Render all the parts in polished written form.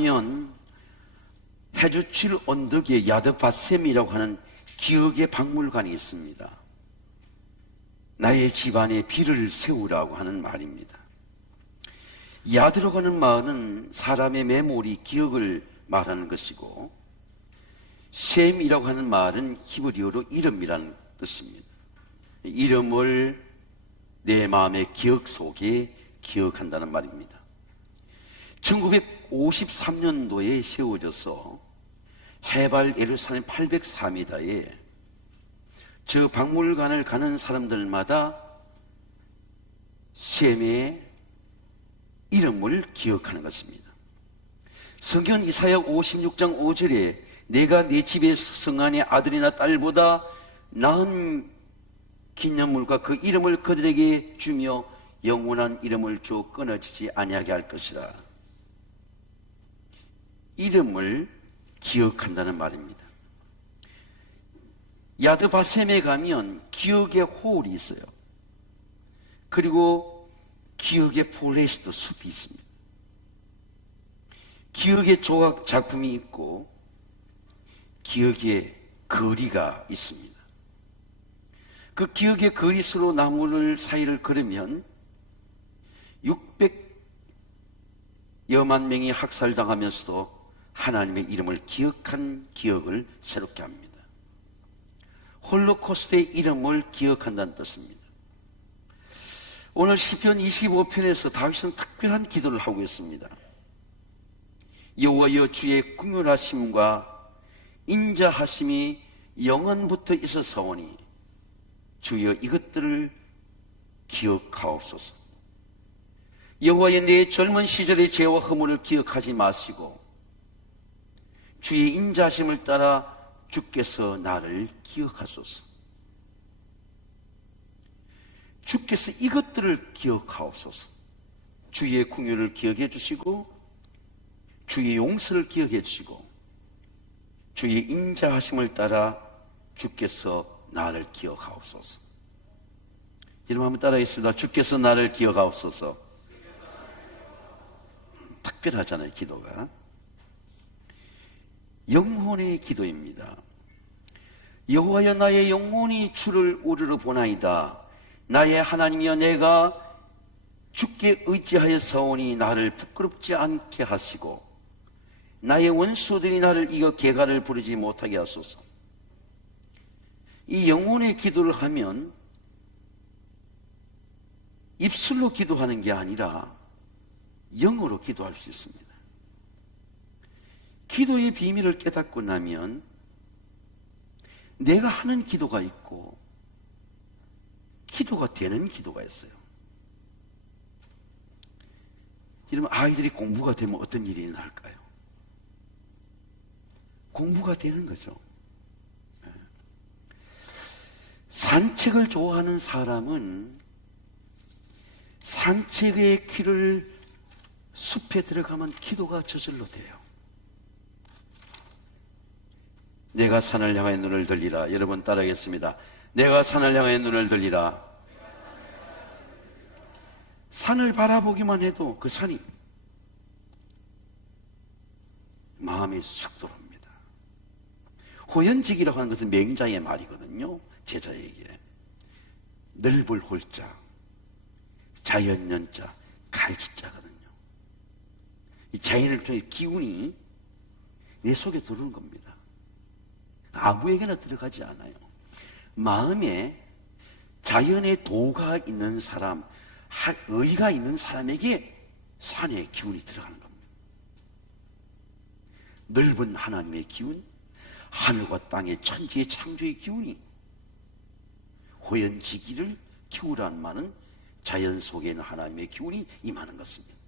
가면 해주칠 언덕에 야드바셈이라고 하는 기억의 박물관이 있습니다. 나의 집안에 비를 세우라고 하는 말입니다. 야드라고 하는 말은 사람의 메모리, 기억을 말하는 것이고, 셈이라고 하는 말은 히브리어로 이름이라는 뜻입니다. 이름을 내 마음의 기억 속에 기억한다는 말입니다. 1953년도에 세워져서 해발 예루살렘 804m에 저 박물관을 가는 사람들마다 셈의 이름을 기억하는 것입니다. 성경 이사야 56장 5절에 내가 네 집의 성안의 아들이나 딸보다 나은 기념물과 그 이름을 그들에게 주며 영원한 이름을 줘 끊어지지 아니하게 할 것이라. 이름을 기억한다는 말입니다. 야드바셈에 가면 기억의 홀이 있어요. 그리고 기억의 포레스트 숲이 있습니다. 기억의 조각 작품이 있고 기억의 거리가 있습니다. 그 기억의 거리수로 나무를 사이를 걸으면 600여만 명이 학살당하면서도 하나님의 이름을 기억한 기억을 새롭게 합니다. 홀로코스트의 이름을 기억한다는 뜻입니다. 오늘 시편 25편에서 다윗은 특별한 기도를 하고 있습니다. 여호와여, 주의 긍휼하심과 인자하심이 영원부터 있어서오니 주여 이것들을 기억하옵소서. 여호와여, 내 젊은 시절의 죄와 허물을 기억하지 마시고 주의 인자하심을 따라 주께서 나를 기억하소서. 주께서 이것들을 기억하옵소서. 주의 긍휼을 기억해 주시고 주의 용서를 기억해 주시고 주의 인자하심을 따라 주께서 나를 기억하옵소서. 여러분 한번 따라하겠습니다. 주께서 나를 기억하옵소서. 특별하잖아요, 기도가. 영혼의 기도입니다. 여호와여, 나의 영혼이 주를 우러러 보나이다. 나의 하나님이여, 내가 주께 의지하여 사오니 나를 부끄럽지 않게 하시고 나의 원수들이 나를 이겨 개가를 부르지 못하게 하소서. 이 영혼의 기도를 하면 입술로 기도하는 게 아니라 영으로 기도할 수 있습니다. 기도의 비밀을 깨닫고 나면 내가 하는 기도가 있고 기도가 되는 기도가 있어요. 여러분, 아이들이 공부가 되면 어떤 일이 일어날까요? 공부가 되는 거죠. 산책을 좋아하는 사람은 산책의 길을 숲에 들어가면 기도가 저절로 돼요. 내가 산을 향하여 눈을 들리라. 여러분 따라하겠습니다. 내가 산을 향하여 눈을 들리라. 산을 바라보기만 해도 그 산이 마음에 쑥 들어옵니다. 호연직이라고 하는 것은 맹자의 말이거든요. 제자에게 넓을 홀자, 자연연자, 갈지자거든요. 이 자연을 통해 기운이 내 속에 들어오는 겁니다. 아무에게나 들어가지 않아요. 마음에 자연의 도가 있는 사람, 의가 있는 사람에게 산의 기운이 들어가는 겁니다. 넓은 하나님의 기운, 하늘과 땅의 천지의 창조의 기운이 호연지기를 키우라는 말은 자연 속에 있는 하나님의 기운이 임하는 것입니다.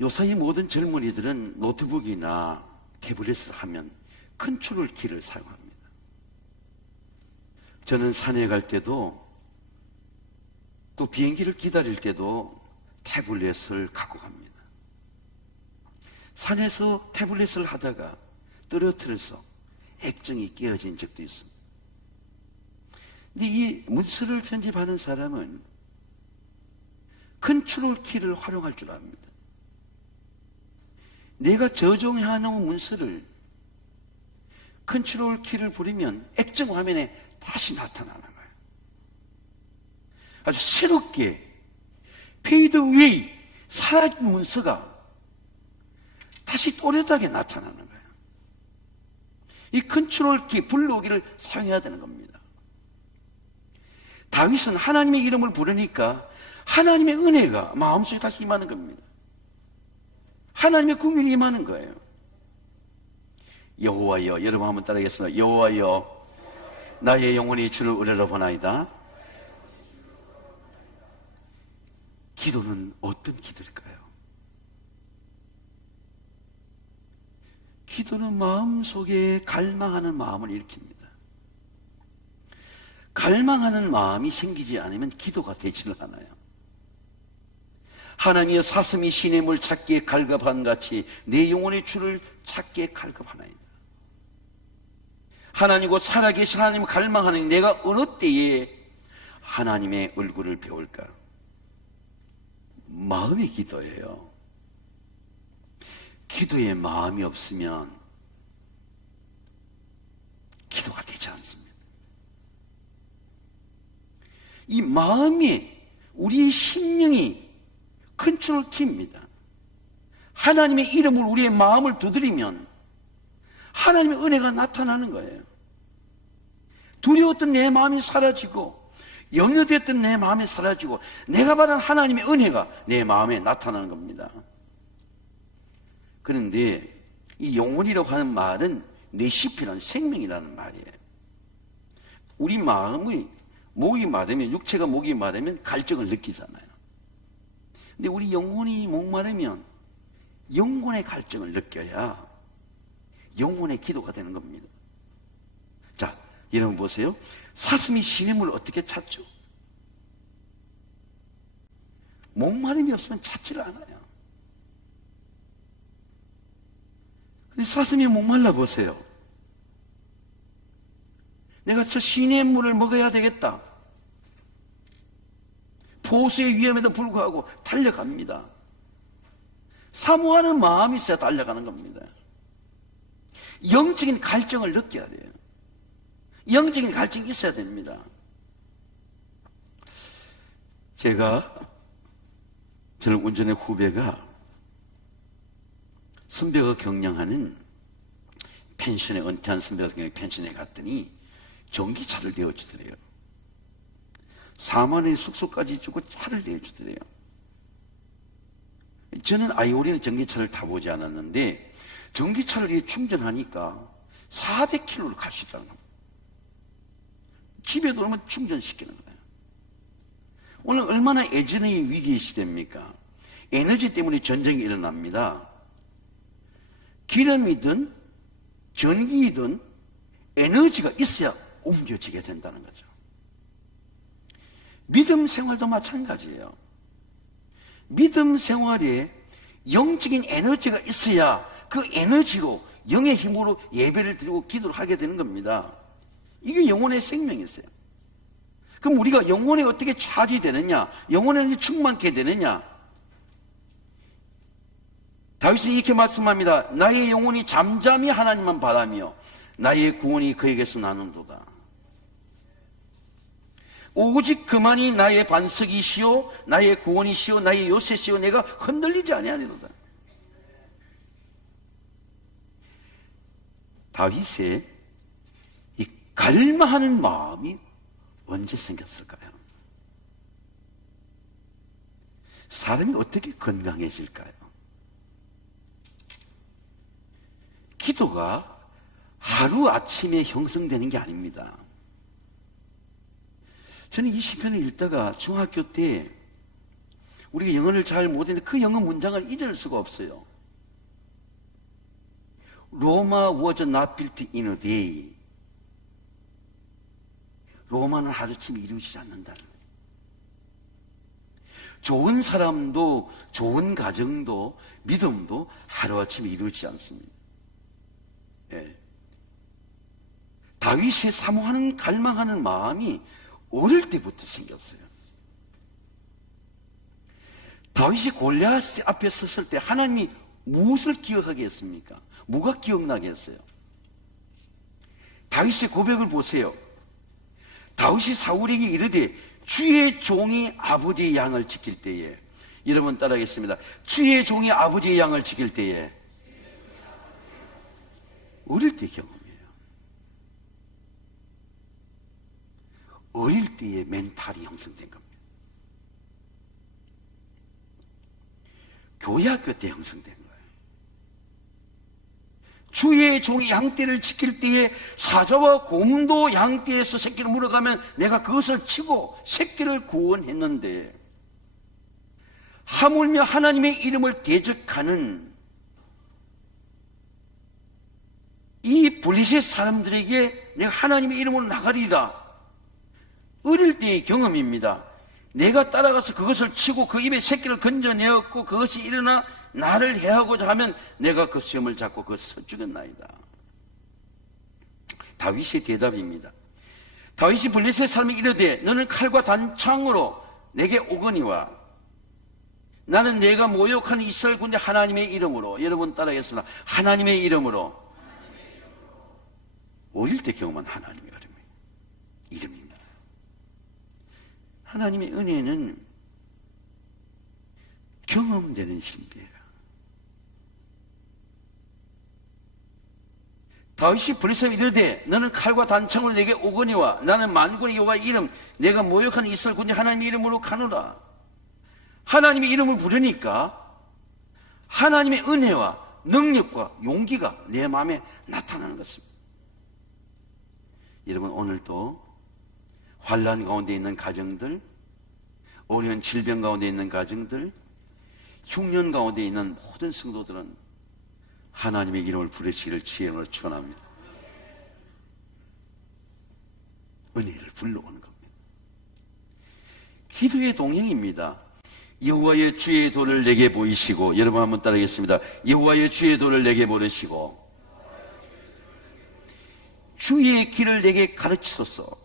요사이 모든 젊은이들은 노트북이나 태블릿을 하면 컨트롤 키를 사용합니다. 저는 산에 갈 때도 또 비행기를 기다릴 때도 태블릿을 갖고 갑니다. 산에서 태블릿을 하다가 떨어뜨려서 액정이 깨어진 적도 있습니다. 근데 이 문서를 편집하는 사람은 컨트롤 키를 활용할 줄 압니다. 내가 저장해 놓은 문서를 컨트롤 키를 부리면 액정 화면에 다시 나타나는 거예요. 아주 새롭게 페이드 웨이 사라진 문서가 다시 또렷하게 나타나는 거예요. 이 컨트롤 키, 불러오기를 사용해야 되는 겁니다. 다윗은 하나님의 이름을 부르니까 하나님의 은혜가 마음속에 다시 임하는 겁니다. 하나님의 국민이 임하는 거예요. 여호와여, 여러분 한번 따라하겠습니다. 여호와여, 나의 영혼이 주를 의뢰로 보나이다. 기도는 어떤 기도일까요? 기도는 마음속에 갈망하는 마음을 일으킵니다. 갈망하는 마음이 생기지 않으면 기도가 되지를 않아요. 하나님의 사슴이 시냇물 찾기에 갈급한 같이 내 영혼의 주를 찾기에 갈급하나이다. 하나님과 살아계신 하나님을 갈망하는 내가 어느 때에 하나님의 얼굴을 배울까? 마음의 기도예요. 기도에 마음이 없으면 기도가 되지 않습니다. 이 마음이, 우리의 심령이 컨트롤 키입니다. 하나님의 이름을 우리의 마음을 두드리면 하나님의 은혜가 나타나는 거예요. 두려웠던 내 마음이 사라지고 염려됐던 내 마음이 사라지고 내가 받은 하나님의 은혜가 내 마음에 나타나는 겁니다. 그런데 이 영혼이라고 하는 말은 내시피라는 생명이라는 말이에요. 우리 마음의 목이 마르면, 육체가 목이 마르면 갈증을 느끼잖아요. 근데 우리 영혼이 목마르면 영혼의 갈증을 느껴야 영혼의 기도가 되는 겁니다. 자, 여러분 보세요. 사슴이 시냇물을 어떻게 찾죠? 목마름이 없으면 찾지를 않아요. 근데 사슴이 목말라 보세요. 내가 저 시냇물을 먹어야 되겠다. 포수의 위험에도 불구하고 달려갑니다. 사모하는 마음이 있어야 달려가는 겁니다. 영적인 갈증을 느껴야 돼요. 영적인 갈증이 있어야 됩니다. 저를 운전의 후배가 선배가 경영하는 펜션에, 은퇴한 선배가 경영하는 펜션에 갔더니 전기차를 내어주더래요. 4만 원의 숙소까지 주고 차를 내어주더래요. 저는 아이오리는 전기차를 타보지 않았는데 전기차를 충전하니까 400km를 갈 수 있다는 겁니다. 집에 들어오면 충전시키는 거예요. 오늘 얼마나 예전의 위기의 시대입니까? 에너지 때문에 전쟁이 일어납니다. 기름이든 전기이든 에너지가 있어야 옮겨지게 된다는 거죠. 믿음 생활도 마찬가지예요. 믿음 생활에 영적인 에너지가 있어야 그 에너지로, 영의 힘으로 예배를 드리고 기도를 하게 되는 겁니다. 이게 영혼의 생명이었어요. 그럼 우리가 영혼에 어떻게 차지 되느냐, 영혼에 어떻게 충만케 되느냐? 다윗은 이렇게 말씀합니다. 나의 영혼이 잠잠히 하나님만 바라며 나의 구원이 그에게서 나는도다. 오직 그만이 나의 반석이시오, 나의 구원이시오, 나의 요새시오, 내가 흔들리지 아니하리로다. 다윗의 이 갈망하는 마음이 언제 생겼을까요? 사람이 어떻게 건강해질까요? 기도가 하루아침에 형성되는 게 아닙니다. 저는 이 시편을 읽다가 중학교 때 우리가 영어를 잘 못했는데 그 영어 문장을 잊을 수가 없어요. Roma was not built in a day. 로마는 하루아침에 이루어지지 않는다. 좋은 사람도, 좋은 가정도, 믿음도 하루아침에 이루어지지 않습니다. 예. 다윗의 사모하는, 갈망하는 마음이 어릴 때부터 생겼어요. 다윗이 골리앗 앞에 섰을 때 하나님이 무엇을 기억하게 했습니까? 뭐가 기억나게 했어요? 다윗의 고백을 보세요. 다윗이 사울에게 이르되 주의 종이 아버지의 양을 지킬 때에, 여러분 따라하겠습니다. 주의 종이 아버지의 양을 지킬 때에, 어릴 때 경험이에요. 어릴 때의 멘탈이 형성된 겁니다. 교회 학교 때 형성된 거예요. 주의 종이 양떼를 지킬 때에 사자와 곰도 양떼에서 새끼를 물어가면 내가 그것을 치고 새끼를 구원했는데, 하물며 하나님의 이름을 대적하는 이 블레셋 사람들에게 내가 하나님의 이름으로 나가리라. 어릴 때의 경험입니다. 내가 따라가서 그것을 치고 그 입에 새끼를 건져내었고 그것이 일어나 나를 해하고자 하면 내가 그 수염을 잡고 그 서죽였나이다. 다윗의 대답입니다. 다윗이 블레셋 사람이 이르되 너는 칼과 단창으로 내게 오거니와 나는 내가 모욕하는 이스라엘 군대 하나님의 이름으로, 여러분 따라하겠습니다. 하나님의 이름으로. 어릴 때 경험한 하나님의 이름입니다. 하나님의 은혜는 경험되는 신비예요. 다윗이 블레셋에 이르되 너는 칼과 단창으로 내게 오거니와 나는 만군의 여호와의 이름 내가 모욕하는 이스라엘 군대 하나님의 이름으로 가노라. 하나님의 이름을 부르니까 하나님의 은혜와 능력과 용기가 내 마음에 나타나는 것입니다. 여러분, 오늘도 환난 가운데 있는 가정들, 어려운 질병 가운데 있는 가정들, 흉년 가운데 있는 모든 성도들은 하나님의 이름을 부르시기를 주의 이름으로 축원합니다. 은혜를 불러오는 겁니다. 기도의 동행입니다. 여호와의 주의 도를 내게 보이시고, 여러분 한번 따라하겠습니다. 여호와의 주의 도를 내게 보이시고 주의 길을 내게 가르치소서.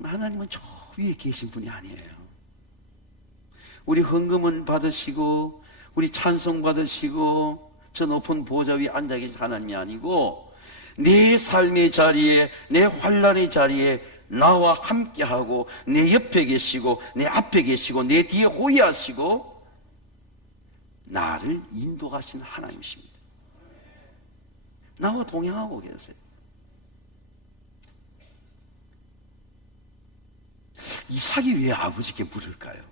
하나님은 저 위에 계신 분이 아니에요. 우리 헌금은 받으시고 우리 찬송 받으시고 저 높은 보좌 위에 앉아 계신 하나님이 아니고 내 삶의 자리에, 내 환난의 자리에 나와 함께하고 내 옆에 계시고 내 앞에 계시고 내 뒤에 호위하시고 나를 인도하시는 하나님이십니다. 나와 동행하고 계세요. 이삭이 왜 아버지께 물을까요?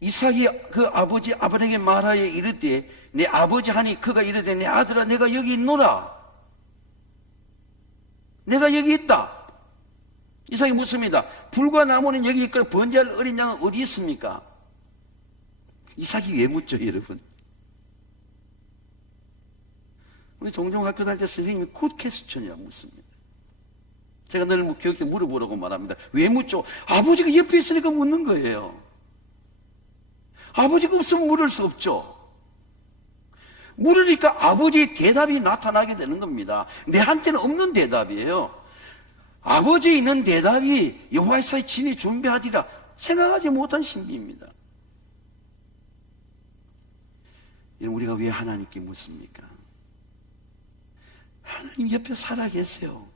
이삭이 그 아버지 아브라함에게 말하여 이르되 내 아버지 하니 그가 이르되 내 아들아 내가 여기 있노라. 내가 여기 있다. 이삭이 묻습니다. 불과 나무는 여기 있고 번제할 어린 양은 어디 있습니까? 이삭이 왜 묻죠, 여러분? 우리 종종 학교 다닐 때 선생님이 굿 퀘스천이라고 묻습니다. 제가 늘 교육 때 물어보라고 말합니다. 왜 묻죠? 아버지가 옆에 있으니까 묻는 거예요. 아버지가 없으면 물을 수 없죠. 물으니까 아버지의 대답이 나타나게 되는 겁니다. 내한테는 없는 대답이에요. 아버지에 있는 대답이 여호와의 사에 진이 준비하리라 생각하지 못한 신비입니다. 우리가 왜 하나님께 묻습니까? 하나님 옆에 살아 계세요.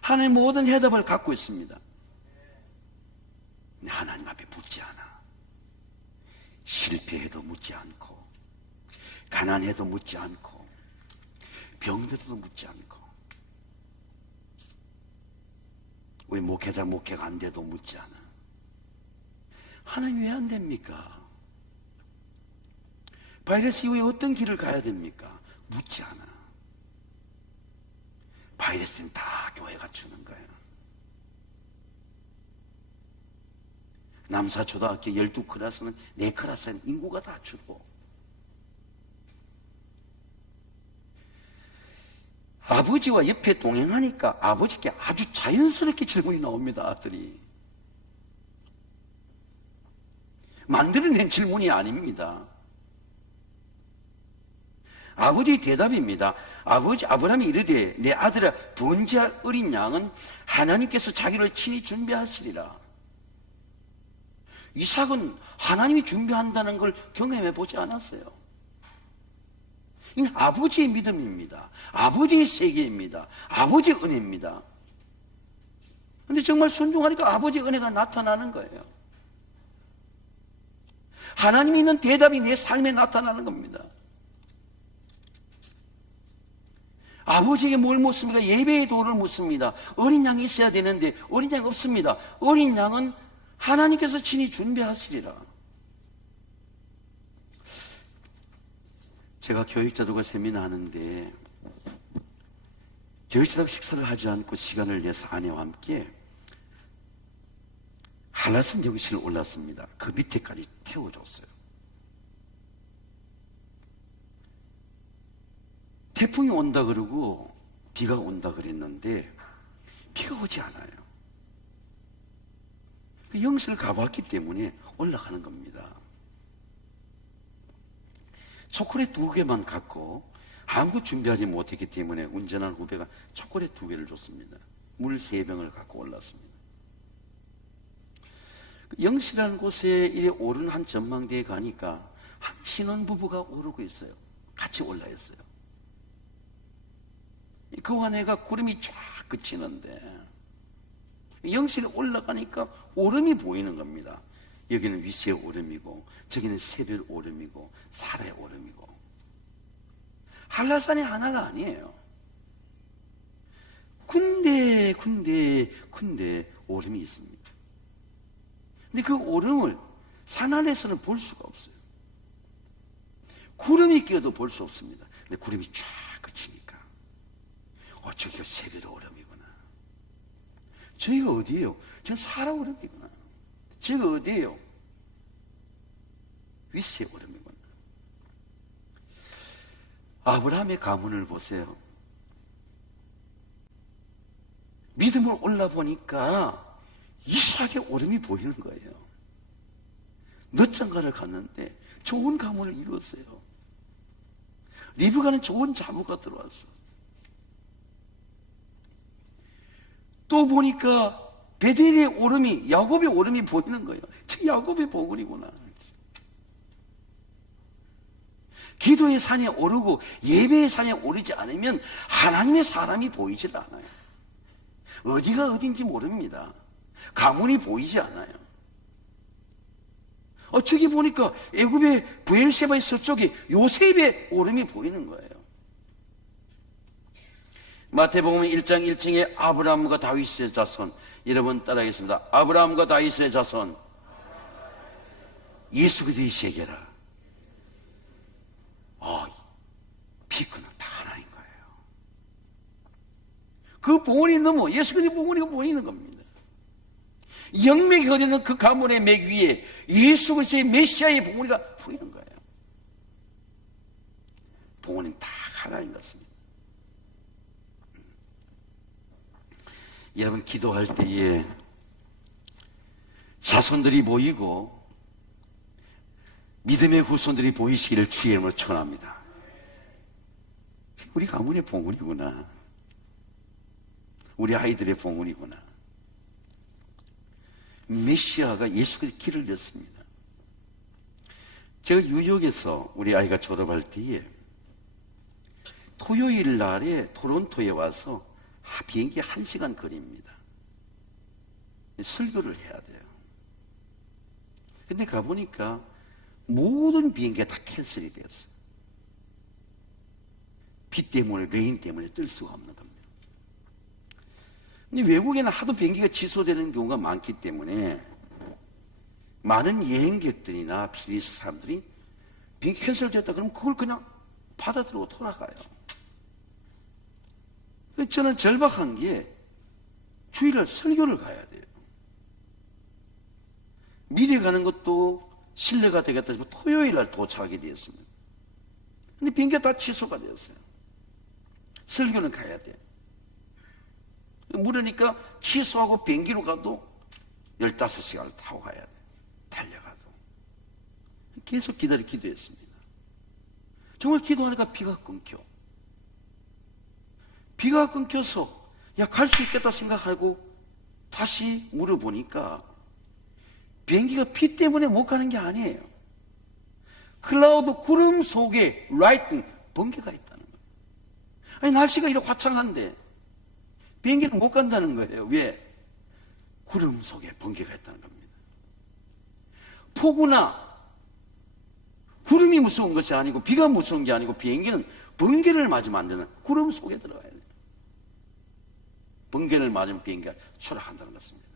하나님 모든 해답을 갖고 있습니다. 하나님 앞에 묻지 않아. 실패해도 묻지 않고 가난해도 묻지 않고 병들어도 묻지 않고 우리 목회자 목회가 안 돼도 묻지 않아. 하나님 왜 안 됩니까? 바이러스 이후에 어떤 길을 가야 됩니까? 묻지 않아. 바이러스는 다 교회가 주는 거예요. 남사초등학교 12클래스는 4클래스는 인구가 다 주고 아버지와 옆에 동행하니까 아버지께 아주 자연스럽게 질문이 나옵니다. 아들이 만들어낸 질문이 아닙니다. 아버지의 대답입니다. 아브라함이 이르되 내 아들아 번제할 어린 양은 하나님께서 자기를 친히 준비하시리라. 이삭은 하나님이 준비한다는 걸 경험해 보지 않았어요. 이는 아버지의 믿음입니다. 아버지의 세계입니다. 아버지의 은혜입니다. 그런데 정말 순종하니까 아버지의 은혜가 나타나는 거예요. 하나님이 있는 대답이 내 삶에 나타나는 겁니다. 아버지에게 뭘 묻습니까? 예배의 도를 묻습니다. 어린 양이 있어야 되는데 어린 양이 없습니다. 어린 양은 하나님께서 친히 준비하시리라. 제가 교육자들과 세미나 하는데 교육자들 식사를 하지 않고 시간을 내서 아내와 함께 한라산 정신을 올랐습니다. 그 밑에까지 태워줬어요. 태풍이 온다 그러고 비가 온다 그랬는데 비가 오지 않아요. 그 영실을 가봤기 때문에 올라가는 겁니다. 초콜릿 2개만 갖고 아무것도 준비하지 못했기 때문에 운전한 후배가 초콜릿 2개를 줬습니다. 물 3병을 갖고 올랐습니다. 영실이라는 곳에 이래 오른 한 전망대에 가니까 한 신혼부부가 오르고 있어요. 같이 올라 있어요. 그 안에가 구름이 쫙 그치는데 영실에 올라가니까 오름이 보이는 겁니다. 여기는 위세의 오름이고 저기는 세별 오름이고 사라의 오름이고 한라산이 하나가 아니에요. 군데 오름이 있습니다. 근데 그 오름을 산 안에서는 볼 수가 없어요. 구름이 끼어도 볼 수 없습니다. 근데 구름이 쫙 그치니까 저기가 세별 오름이구나. 저기가 어디예요? 전 사라 오름이구나. 저기가 어디예요? 위세 오름이구나. 아브라함의 가문을 보세요. 믿음을 올라보니까 이삭의 오름이 보이는 거예요. 늦장가를 갔는데 좋은 가문을 이루었어요. 리브가는 좋은 자부가 들어왔어. 또 보니까 베델의 오름이, 야곱의 오름이 보이는 거예요. 저 야곱의 보물이구나. 기도의 산에 오르고 예배의 산에 오르지 않으면 하나님의 사람이 보이질 않아요. 어디가 어딘지 모릅니다. 가문이 보이지 않아요. 저기 보니까 애굽의 브엘세바의 서쪽에 요셉의 오름이 보이는 거예요. 마태복음 1장 1층에 아브라함과 다윗의 자손, 여러분 따라하겠습니다. 아브라함과 다윗의 자손, 예수 그리스도의 세계라. 비크는 다 하나인 거예요. 그 봉우리 넘어 예수 그리스도의 봉우리가 보이는 겁니다. 영맥이 흐르는 그 가문의 맥 위에 예수 그리스도의 메시아의 봉우리가 보이는 거예요. 봉우리는 다 하나인 것입니다. 여러분 기도할 때에 자손들이 보이고 믿음의 후손들이 보이시기를 주의 이름으로 축원합니다. 우리 가문의 봉우리구나. 우리 아이들의 봉우리구나. 메시아가 예수께서 길을 냈습니다. 제가 뉴욕에서 우리 아이가 졸업할 때에 토요일 날에 토론토에 와서 비행기 1시간 거리입니다. 설교를 해야 돼요. 근데 가보니까 모든 비행기가 다 캔슬이 되었어요. 비 때문에, 레인 때문에 뜰 수가 없는 겁니다. 근데 외국에는 하도 비행기가 취소되는 경우가 많기 때문에 많은 여행객들이나 비즈니스 사람들이 비행기 캔슬됐다 그러면 그걸 그냥 받아들고 돌아가요. 저는 절박한 게 주일날 설교를 가야 돼요. 미리 가는 것도 신뢰가 되겠다 싶어 토요일날 도착하게 되었습니다. 근데 비행기가 다 취소가 되었어요. 설교는 가야 돼요. 물으니까 취소하고 비행기로 가도 15시간을 타고 가야 돼요. 달려가도. 계속 기다리고 기도했습니다. 정말 기도하니까 비가 끊겨. 비가 끊겨서 야, 갈 수 있겠다 생각하고 다시 물어보니까 비행기가 비 때문에 못 가는 게 아니에요. 클라우드 구름 속에 라이트 번개가 있다는 거예요. 아니, 날씨가 이렇게 화창한데 비행기는 못 간다는 거예요. 왜? 구름 속에 번개가 있다는 겁니다. 폭우나 구름이 무서운 것이 아니고 비가 무서운 게 아니고 비행기는 번개를 맞으면 안 되는, 구름 속에 들어가야 돼요. 번개를 맞으면 비행기가 추락한다는 것입니다.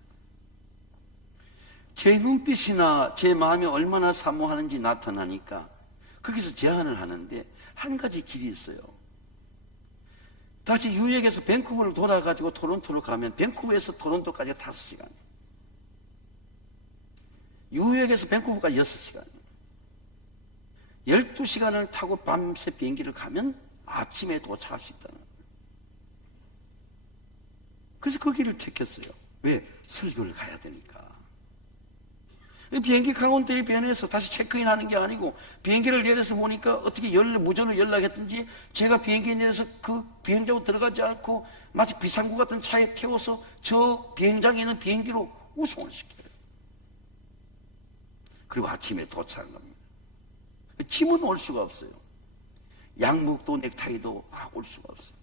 제 눈빛이나 제 마음이 얼마나 사모하는지 나타나니까 거기서 제안을 하는데 한 가지 길이 있어요. 다시 뉴욕에서 밴쿠버를 돌아가지고 토론토로 가면 밴쿠버에서 토론토까지 5시간, 뉴욕에서 밴쿠버까지 6시간, 12시간을 타고 밤새 비행기를 가면 아침에 도착할 수 있다는 거예요. 그래서 그 길을 택했어요. 왜? 설교를 가야 되니까. 비행기 카운터에 변해서 다시 체크인하는 게 아니고 비행기를 내려서 보니까 어떻게 무전으로 연락했든지 제가 비행기에 내려서 그 비행장으로 들어가지 않고 마치 비상구 같은 차에 태워서 저 비행장에 있는 비행기로 우송을 시켜요. 그리고 아침에 도착한 겁니다. 짐은 올 수가 없어요. 양복도 넥타이도 올 수가 없어요.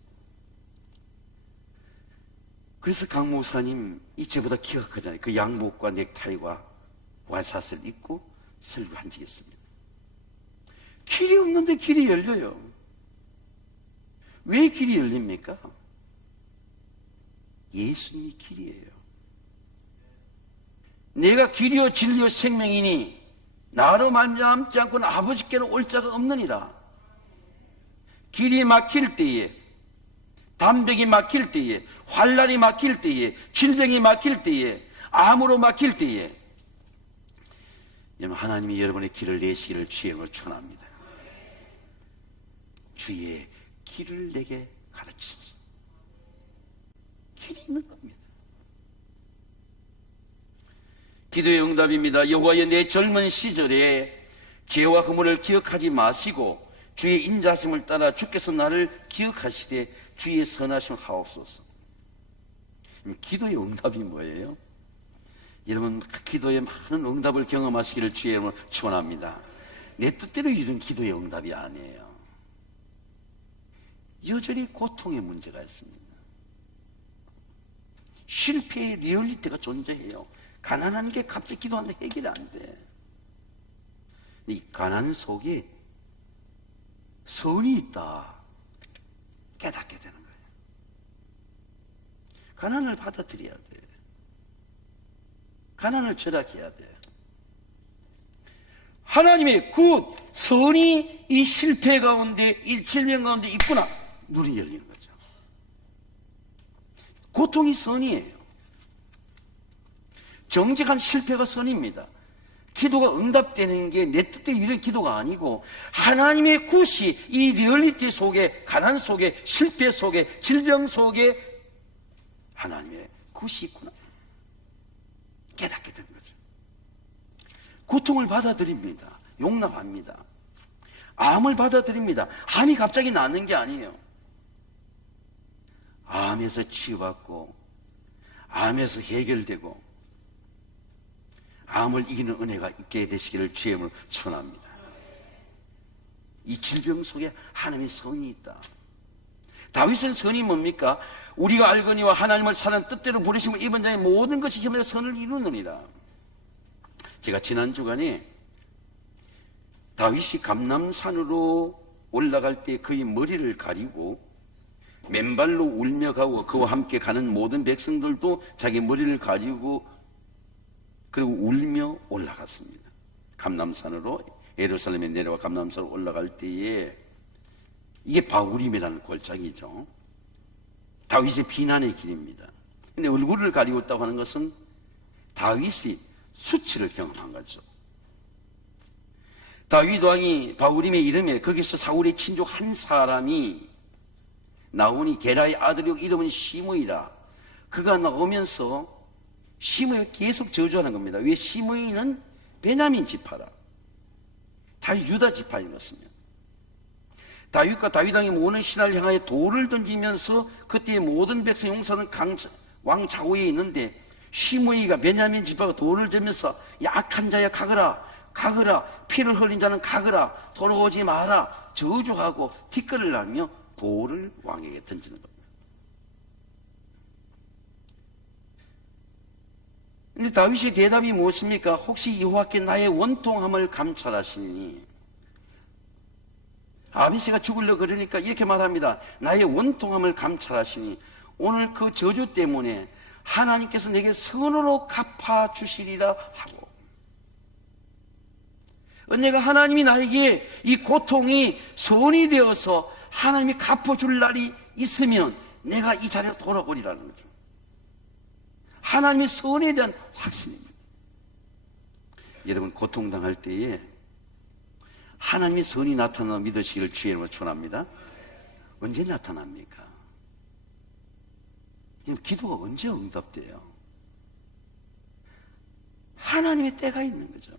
그래서 강 목사님, 이제보다 기가 크잖아요. 그 양복과 넥타이와 와이샷을 입고 설교한 적이 있습니다. 길이 없는데 길이 열려요. 왜 길이 열립니까? 예수님이 길이에요. 내가 길이요 진리요 생명이니 나로 말미암지 않고는 아버지께는 올 자가 없느니라. 길이 막힐 때에, 담백이 막힐 때에, 환난이 막힐 때에, 질병이 막힐 때에, 암으로 막힐 때에 하나님이 여러분의 길을 내시기를 주의 축원합니다. 주의 길을 내게 가르치소서. 길이 있는 겁니다. 기도의 응답입니다. 여호와여, 내 젊은 시절에 죄와 허물을 기억하지 마시고 주의 인자하심을 따라 주께서 나를 기억하시되 주의 선하심을 하옵소서. 기도의 응답이 뭐예요? 여러분, 기도에 많은 응답을 경험하시기를 주의 이름으로 축원합니다. 내 뜻대로 이룬 기도의 응답이 아니에요. 여전히 고통의 문제가 있습니다. 실패의 리얼리티가 존재해요. 가난한 게 갑자기 기도하는데 해결이 안 돼. 이 가난 속에 선이 있다 깨닫게 되는 거예요. 가난을 받아들여야 돼. 가난을 절약해야 돼. 하나님의 그 선이 이 실패 가운데, 이 질병 가운데 있구나, 눈이 열리는 거죠. 고통이 선이에요. 정직한 실패가 선입니다. 기도가 응답되는 게 내 뜻대로 이런 기도가 아니고 하나님의 굿이 이 리얼리티 속에, 가난 속에, 실패 속에, 질병 속에 하나님의 굿이 있구나 깨닫게 된 거죠. 고통을 받아들입니다. 용납합니다. 암을 받아들입니다. 암이 갑자기 낫는 게 아니에요. 암에서 치유받고 암에서 해결되고 암을 이기는 은혜가 있게 되시기를 주의 이름으로 축원합니다. 이 질병 속에 하나님의 선이 있다. 다윗은 선이 뭡니까? 우리가 알거니와 하나님을 사는 뜻대로 부르심을 입은 자의 모든 것이 힘으로 선을 이루느니라. 제가 지난 주간에 다윗이 감람산으로 올라갈 때 그의 머리를 가리고 맨발로 울며 가고 그와 함께 가는 모든 백성들도 자기 머리를 가리고 그리고 울며 올라갔습니다. 감람산으로, 예루살렘에 내려와 감람산으로 올라갈 때에 이게 바우림이라는 골짜기죠. 다윗의 비난의 길입니다. 근데 얼굴을 가리고 있다고 하는 것은 다윗이 수치를 경험한 거죠. 다윗 왕이 바우림의 이름에 거기서 사울의 친족 한 사람이 나오니 게라의 아들이고 이름은 시므이라. 그가 나오면서 시므이가 계속 저주하는 겁니다. 왜? 시므이는 베냐민 지파라. 다윗 유다 지파인 것입니다. 다윗과 다윗 왕이 모든 신하를 향하여 돌을 던지면서 그때의 모든 백성 용사는 왕 좌우에 있는데 시므이가 베냐민 지파가 돌을 들면서 약한 자야 가거라, 가거라, 피를 흘린 자는 가거라, 돌아오지 마라 저주하고 티끌을 날며 돌을 왕에게 던지는 겁니다. 근데 다윗의 대답이 무엇입니까? 혹시 여호와께 나의 원통함을 감찰하시니, 아비새가 죽으려 그러니까 이렇게 말합니다. 나의 원통함을 감찰하시니 오늘 그 저주 때문에 하나님께서 내게 선으로 갚아주시리라 하고, 언제가 하나님이 나에게 이 고통이 선이 되어서 하나님이 갚아줄 날이 있으면 내가 이 자리로 돌아오리라는 거죠. 하나님의 선에 대한 확신입니다. 여러분, 고통당할 때에 하나님의 선이 나타나 믿으시기를 주의 이름으로 축원합니다. 언제 나타납니까? 기도가 언제 응답돼요? 하나님의 때가 있는 거죠.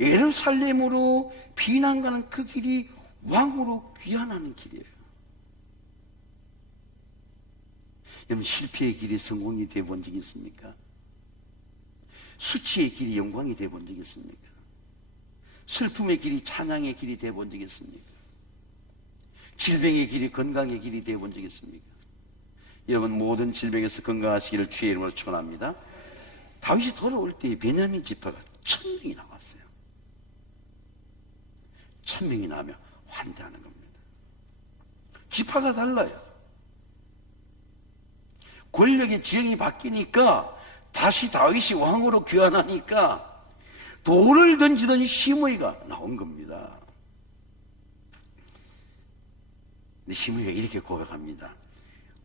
예루살렘으로 비난 가는 그 길이 왕으로 귀환하는 길이에요. 여러분, 실패의 길이 성공이 되어본 적이 있습니까? 수치의 길이 영광이 되어본 적이 있습니까? 슬픔의 길이 찬양의 길이 되어본 적이 있습니까? 질병의 길이 건강의 길이 되어본 적이 있습니까? 여러분, 모든 질병에서 건강하시기를 주의 이름으로 축원합니다. 다윗이 돌아올 때 베냐민 지파가 1000명이 나왔어요. 1000명이 나면 환대하는 겁니다. 지파가 달라요. 권력의 지형이 바뀌니까, 다시 다윗이 왕으로 귀환하니까 돌을 던지던 시므이가 나온 겁니다. 근데 시므이가 이렇게 고백합니다.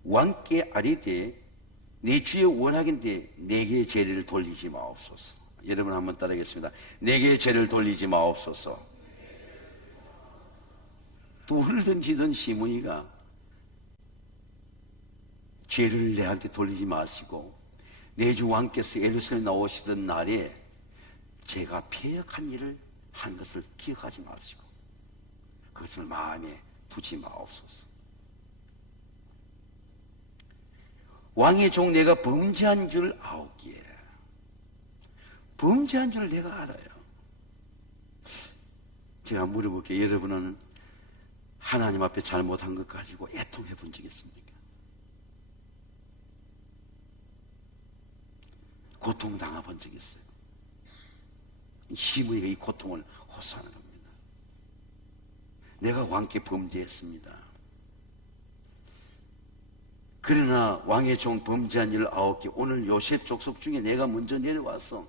왕께 아뢰되 내 주의 원하긴데 내게 죄를 돌리지 마옵소서. 여러분 한번 따라하겠습니다. 내게 죄를 돌리지 마옵소서. 돌을 던지던 시므이가 죄를 내한테 돌리지 마시고 내 주 왕께서 예루살렘에 나오시던 날에 제가 패역한 일을 한 것을 기억하지 마시고 그것을 마음에 두지 마옵소서. 왕의 종 내가 범죄한 줄 아옵기에, 범죄한 줄 내가 알아요. 제가 물어볼게요. 여러분은 하나님 앞에 잘못한 것 가지고 애통해 본 적 있습니까? 고통 당해본 적이 있어요. 시므이가 이 고통을 호소하는 겁니다. 내가 왕께 범죄했습니다. 그러나 왕의 종 범죄한 일 9개, 오늘 요셉 족속 중에 내가 먼저 내려와서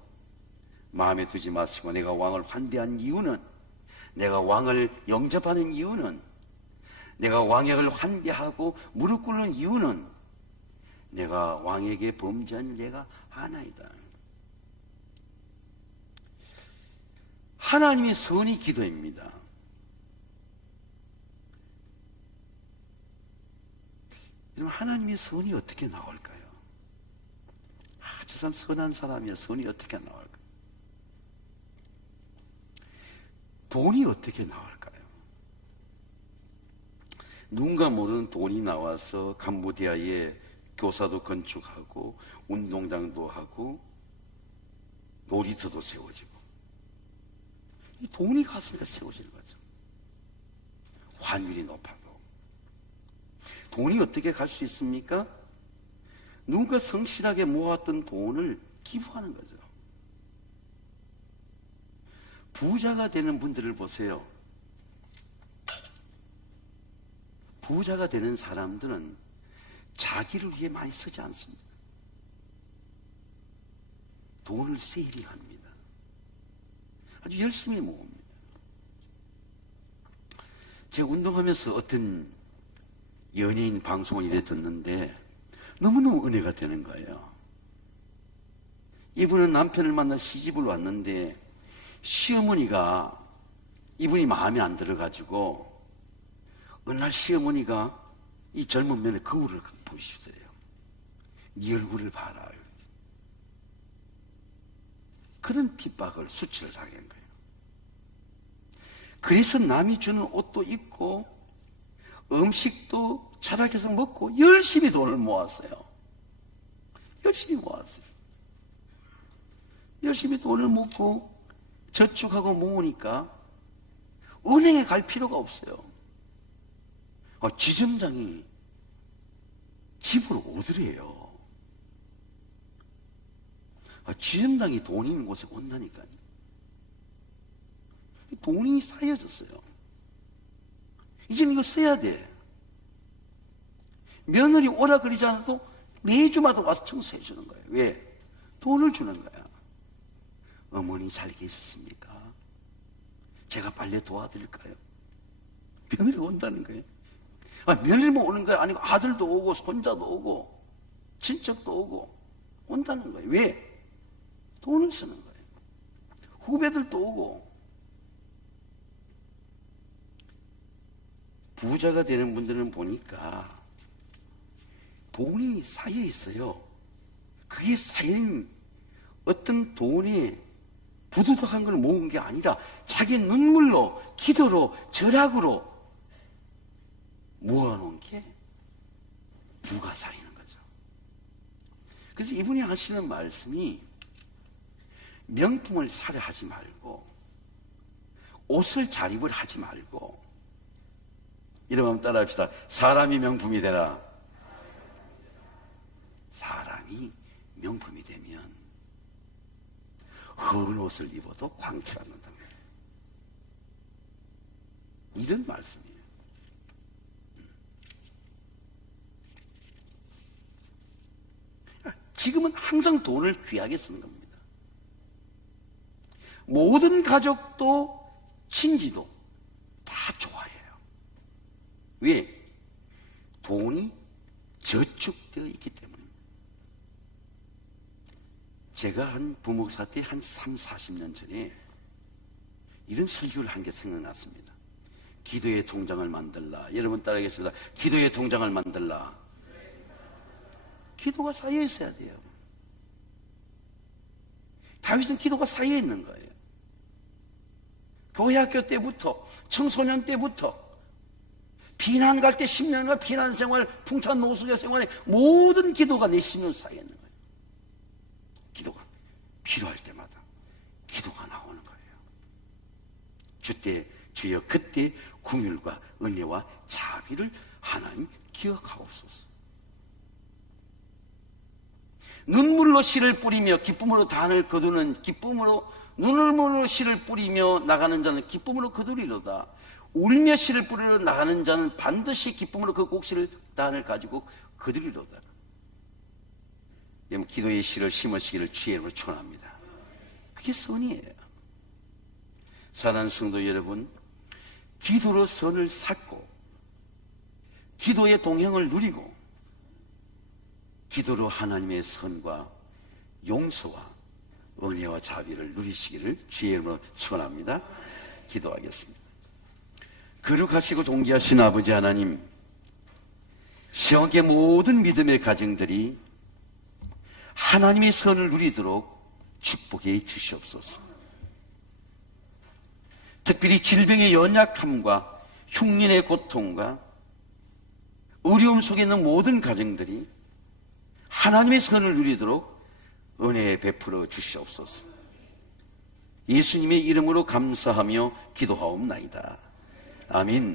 마음에 두지 마시고, 내가 왕을 환대한 이유는, 내가 왕을 영접하는 이유는, 내가 왕을 환대하고 무릎 꿇는 이유는 내가 왕에게 범죄한 일 내가 아나이다. 하나님의 선이 기도입니다. 여러분, 하나님의 선이 어떻게 나올까요? 저 사람 선한 사람이야. 선이 어떻게 나올까요? 돈이 어떻게 나올까요? 누군가 모르는 돈이 나와서 캄보디아에 교사도 건축하고 운동장도 하고 놀이터도 세워지고, 이 돈이 갔으니까 세워지는 거죠. 환율이 높아도. 돈이 어떻게 갈 수 있습니까? 누군가 성실하게 모았던 돈을 기부하는 거죠. 부자가 되는 분들을 보세요. 부자가 되는 사람들은 자기를 위해 많이 쓰지 않습니다. 돈을 세이링합니다. 아주 열심히 모읍니다. 제가 운동하면서 어떤 연예인 방송을 이래 듣는데 너무너무 은혜가 되는 거예요. 이분은 남편을 만나 시집을 왔는데 시어머니가, 이분이 마음에 안 들어가지고 어느 날 시어머니가 이 젊은 면에 거울을 보시더래요. 네 얼굴을 봐라. 그런 핍박을, 수치를 당한 거예요. 그래서 남이 주는 옷도 입고 음식도 자작해서 먹고 열심히 돈을 모았어요. 열심히 모았어요. 열심히 돈을 모고 저축하고 모으니까 은행에 갈 필요가 없어요. 지점장이 집으로 오더래요. 지점장이 돈 있는 곳에 온다니까요. 돈이 쌓여졌어요. 이제는 이거 써야 돼. 며느리 오라 그러지 않아도 매주마다 와서 청소해 주는 거예요. 왜? 돈을 주는 거야. 어머니 잘 계셨습니까? 제가 빨래 도와드릴까요? 며느리가 온다는 거예요. 며느리만 오는 거야 아니고 아들도 오고 손자도 오고 친척도 오고 온다는 거예요. 왜? 돈을 쓰는 거예요. 후배들도 오고. 부자가 되는 분들은 보니까 돈이 쌓여 있어요. 그게 쌓인 어떤 돈이 부두덕한 걸 모은 게 아니라 자기 눈물로, 기도로, 절약으로 모아놓은 게 부가 쌓이는 거죠. 그래서 이분이 하시는 말씀이 명품을 사려 하지 말고 옷을 잘 입을 하지 말고 이름 한번 따라 합시다. 사람이 명품이 되라. 사람이 명품이 되면 헌 옷을 입어도 광채가 난다는 거예요. 이런 말씀이에요. 지금은 항상 돈을 귀하게 쓰는 겁니다. 모든 가족도 친지도 다 좋아해요. 왜? 돈이 저축되어 있기 때문입니다. 제가 한 부목사 때 한 3, 40년 전에 이런 설교를 한 게 생각났습니다. 기도의 통장을 만들라. 여러분 따라하겠습니다. 기도의 통장을 만들라. 기도가 쌓여 있어야 돼요. 다윗은 기도가 쌓여 있는 거예요. 교회 학교 때부터, 청소년 때부터, 비난 갈 때 10년간 비난 생활, 풍찬 노숙의 생활에 모든 기도가 내 심령 쌓여 있는 거예요. 기도가 필요할 때마다 기도가 나오는 거예요. 주때 주여 그때 긍휼과 은혜와 자비를 하나님 기억하옵소서. 눈물로 씨를 뿌리며 기쁨으로 단을 거두는 기쁨으로 눈물로 씨를 뿌리며 나가는 자는 기쁨으로 거두리로다. 울며 씨를 뿌리러 나가는 자는 반드시 기쁨으로 그 곡식을 단을 가지고 거두리로다. 기도의 씨를 심으시기를 주의 이름으로 축원합니다. 그게 선이에요. 사랑하는 성도 여러분, 기도로 선을 쌓고 기도의 동행을 누리고 기도로 하나님의 선과 용서와 은혜와 자비를 누리시기를 주의 이름으로 축원합니다. 기도하겠습니다. 거룩하시고 존귀하신 아버지 하나님, 시온교회 모든 믿음의 가정들이 하나님의 선을 누리도록 축복해 주시옵소서. 특별히 질병의 연약함과 흉년의 고통과 어려움 속에 있는 모든 가정들이 하나님의 선을 누리도록 은혜 베풀어 주시옵소서. 예수님의 이름으로 감사하며 기도하옵나이다. 아멘.